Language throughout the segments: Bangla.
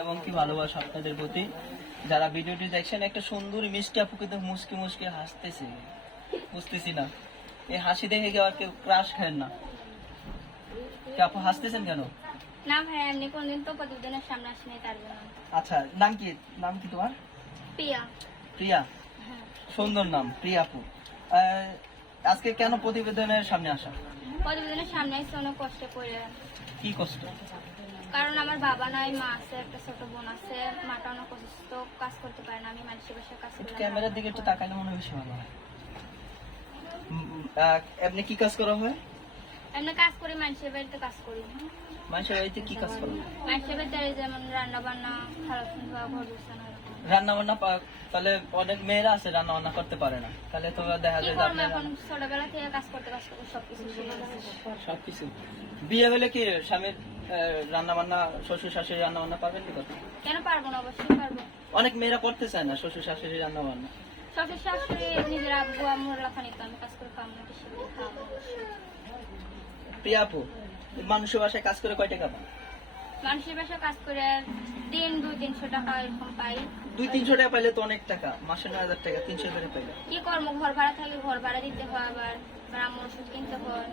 এবং কি ভালোবাসা আপনাদের প্রতি। যারা ভিডিওটি দেখছেন একটা সুন্দর মিষ্টি আপু কিন্তু মুসকি মুসকি হাসতেছে। বুঝতেছি না। এই হাসি দেখে কেউ আর কেউ ক্রাশ খায় না? আপু হাসতেছেন কেন? না ভাই এমনি কোনদিন তো প্রতিদিনের সামনে আসেনি তার জন্য। আচ্ছা নাম কি? নাম কি তোমার? প্রিয়া। প্রিয়া? হ্যাঁ। সুন্দর নাম প্রিয়া আপু। আজকে কেন প্রতিবেদনের সামনে আসা? প্রতিদিনের সামনে এসে অনেক কষ্ট করে কি কষ্ট? কারণ আমার বাবা নাই মা আছে একটা ছোট বোন আছে মাটা অনেক অসুস্থ কাজ করতে পারে না আমি মানুষের বাসায় কাজ করি ক্যামেরার দিকে একটু তাকালে মনে বেশি ভালো হয়। এমনি কি কাজ করা হয়? এমনি কাজ করি মানুষের বাড়িতে কাজ করি। মানুষের বাড়িতে কি কাজ করা মানুষের বাড়িতে যেমন রান্না বান্না খারাপ ঘর। রান্না বান্না তাহলে অনেক মেয়েরা আছে রান্না বান্না করতে পারে না। তাহলে তো দেখা যায় ছোটবেলা থেকে কাজ করতে সবকিছু সবকিছু। বিয়ে হলে কি স্বামীর রান্না বান্না শ্বশুর শাশুড়ি রান্না বান্না পারবেন কি করতে? কেন পারব না? অবশ্যই পারব। অনেক মেয়েরা করতে চায় না শ্বশুর শাশুড়ি রান্না বান্না শ্বশুর শাশুড়ি নিজের আব্বু আম্মুর লেখানি তো আমি কাজ করে খাওয়াবো না প্রিয়া আপু মানুষের বাসায় কাজ করে কয় টাকা পান মানুষের বাসায় কাজ করে দিন দুই তিনশো টাকা এরকম পাই। দুই তিনশো টাকা পাইলে তো অনেক টাকা মাসে নয় হাজার টাকা তিনশো টাকা পাইলে। কি করব ঘর ভাড়া থাকলে ঘর ভাড়া দিতে হয় আবার আম্মুর ওষুধ কিনতে হয়।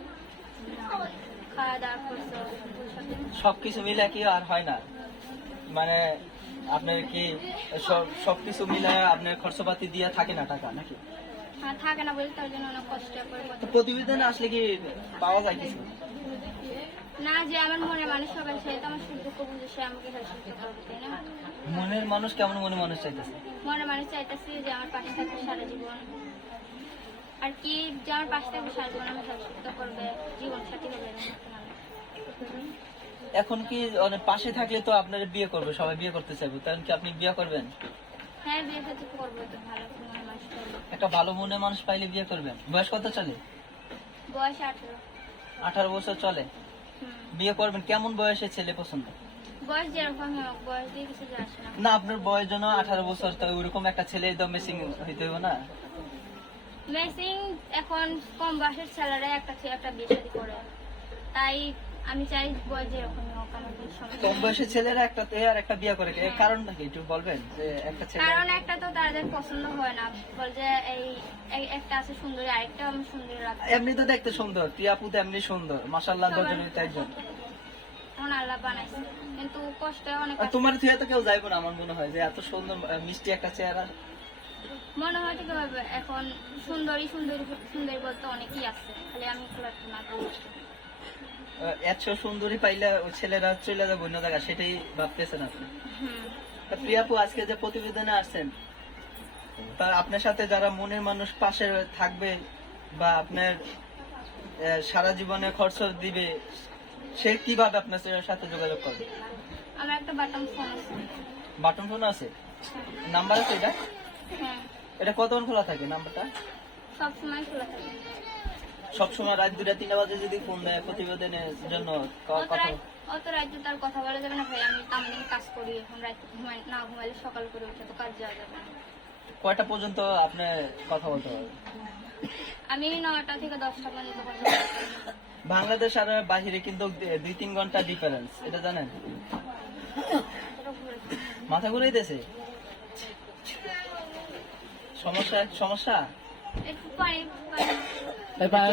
খাওয়া দাওয়া কিছু। সবকিছু মিলে কি আর হয় না? মানে আপনার কি সব সবকিছু মিলে আপনার খরচপাতি দিয়ে থাকে না টাকা নাকি? থাকে না বলে তার জন্য অনেক কষ্ট করে তো প্রতিবেদনে আসলে কি পাওয়া যায় কিছু? না যে আমার মনে মানুষ সবাই সে তো আমার সুখ দুঃখ বুঝে সে আমাকে হেল্প করতে তাই না? মনের মানুষ কেমন মনে মানুষ চাইতেছে? মনে মানুষ চাইতেছি যে আমার পাশে থাকবে সারা জীবন। আর কি যে আমার পাশে থাকবে সারা জীবন আমার হেল্প করবে জীবন সাথী হবে। এখন কি অনেক পাশে থাকলে তো আপনার বিয়ে করবে সবাই বিয়ে করতে চাইবে তখন কি আপনি বিয়ে করবেন? হ্যাঁ বিয়ে সাথে করব তো ভালো। মনে করবে একটা ভালো মনে মানুষ পাইলে বিয়ে করবেন। বয়স কত চলে? বয়স আঠেরো। আঠারো বছর চলে। বিয়ে করবেন কেমন বয়সে ছেলে পছন্দ? না। আপনার বয়স জন্য আঠারো বছর তো ওইরকম একটা ছেলে তো মেসিং হইতে হবে না? মেসিং এখন কম বয়সের ছেলেরা একটা ছেলে একটা বিয়ে করে। তাই আমি চাই বয়স যেরকম হোক আমার কোনো কম নেই। বয়সের ছেলেরা একটা আর একটা বিয়ে করে। এর কারণটা কি একটু বলবেন? যে একটা ছেলে কারণ একটা তো তাদের পছন্দ হয় না। বল যে এই একটা আছে সুন্দরী আরেকটা আমি সুন্দরী এমনি তো দেখতে সুন্দর। প্রিয়াপু তো এমনি সুন্দর। দশজনের একজন। এখন আল্লাহ বানাইছে। কিন্তু কষ্ট অনেক তোমার থুয়ে তো কেউ যাইবো না আমার মনে হয় যে এত সুন্দর মিষ্টি একটা চেহারা। মনে হয় ঠিক এখন সুন্দরী সুন্দরী সুন্দরী বলতে অনেকেই আছে। খালি আমি না এত সুন্দরী পাইলে ছেলেরা চলে যাব অন্য জায়গা সেটাই ভাবতেছেন আপনি? প্রিয়াপু আজকে যে প্রতিবেদনে আসছেন তা আপনার সাথে যারা মনের মানুষ পাশে থাকবে বা আপনার সারা জীবনে খরচ দিবে সে কীভাবে আপনার সাথে যোগাযোগ করবে? আমার একটা বাটন ফোন আছে। বাটন ফোন আছে? নাম্বার আছে এটা? হ্যাঁ। এটা কতক্ষণ খোলা থাকে নাম্বারটা? সব সময় খোলা থাকে। সবসময় রাত দুটা তিনটা বাজে যদি ফোন দেয় প্রতিবেদনের জন্য অত কথা রাত বলা যাবে না ভাই আমি কাজ করি এখন রাত ঘুমাই না ঘুমাইলে সকাল করে উঠে তো কাজ যাওয়া যাবে না। কয়টা পর্যন্ত আপনি কথা বলতে পারবেন? আমি নয়টা থেকে দশটা পর্যন্ত। বাংলাদেশ আর বাহিরে কিন্তু দুই তিন ঘণ্টা ডিফারেন্স এটা জানেন? মাথা ঘুরে দিতেছে সমস্যা সমস্যা?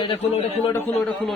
এটা খুলো ওটা খুলো ওটা খুলো ওটা খুলো।